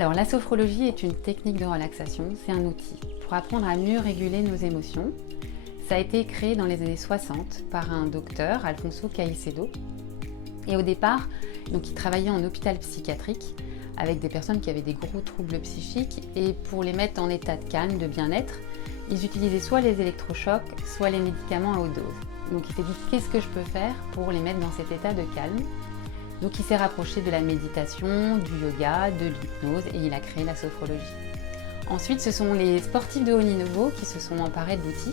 Alors, la sophrologie est une technique de relaxation, c'est un outil pour apprendre à mieux réguler nos émotions. Ça a été créé dans les années 60 par un docteur, Alfonso Caicedo. Et au départ, donc, il travaillait en hôpital psychiatrique avec des personnes qui avaient des gros troubles psychiques. Et pour les mettre en état de calme, de bien-être, ils utilisaient soit les électrochocs, soit les médicaments à haute dose. Donc il s'est dit, qu'est-ce que je peux faire pour les mettre dans cet état de calme? Donc il s'est rapproché de la méditation, du yoga, de l'hypnose et il a créé la sophrologie. Ensuite, ce sont les sportifs de haut niveau qui se sont emparés de l'outil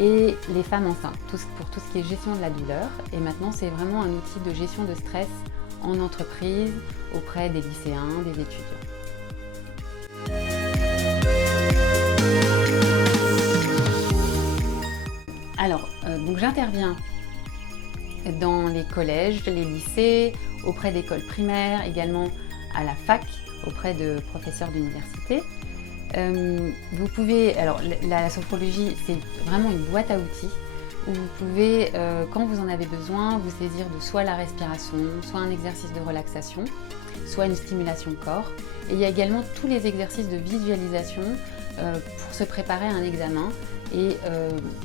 et les femmes enceintes, pour tout ce qui est gestion de la douleur. Et maintenant, c'est vraiment un outil de gestion de stress en entreprise, auprès des lycéens, des étudiants. Alors, donc j'interviens dans les collèges, les lycées, auprès d'écoles primaires, également à la fac, auprès de professeurs d'université. Vous pouvez, alors la sophrologie, c'est vraiment une boîte à outils où vous pouvez, quand vous en avez besoin, vous saisir de soit la respiration, soit un exercice de relaxation, soit une stimulation corps. Et il y a également tous les exercices de visualisation pour se préparer à un examen. Et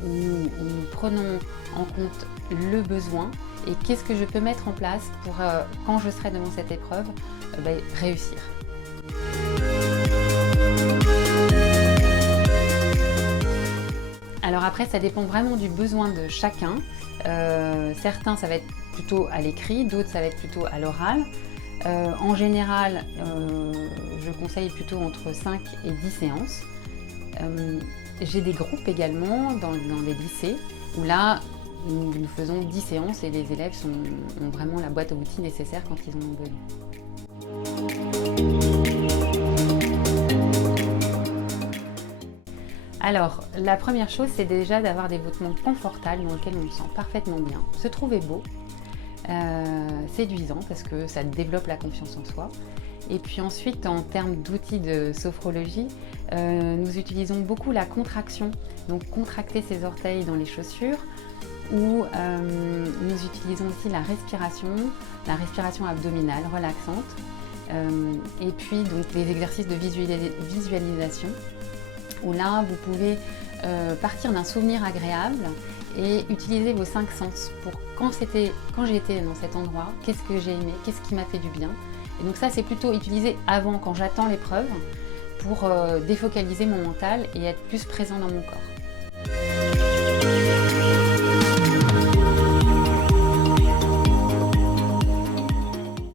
nous prenons en compte le besoin et qu'est-ce que je peux mettre en place pour, quand je serai devant cette épreuve, réussir. Alors après, ça dépend vraiment du besoin de chacun. Certains, ça va être plutôt à l'écrit, d'autres, ça va être plutôt à l'oral. En général, je conseille plutôt entre 5 et 10 séances. J'ai des groupes également dans les lycées où là, nous faisons 10 séances et les élèves ont vraiment la boîte à outils nécessaire quand ils en ont besoin. Alors, la première chose, c'est déjà d'avoir des vêtements confortables dans lesquels on se sent parfaitement bien, se trouver beau, séduisant parce que ça développe la confiance en soi. Et puis ensuite, en termes d'outils de sophrologie, nous utilisons beaucoup la contraction, donc contracter ses orteils dans les chaussures, ou nous utilisons aussi la respiration abdominale relaxante, et puis donc les exercices de visualisation, où là vous pouvez partir d'un souvenir agréable et utiliser vos 5 sens pour quand j'étais dans cet endroit, qu'est-ce que j'ai aimé, qu'est-ce qui m'a fait du bien. Et donc ça, c'est plutôt utilisé avant, quand j'attends l'épreuve, pour défocaliser mon mental et être plus présent dans mon corps.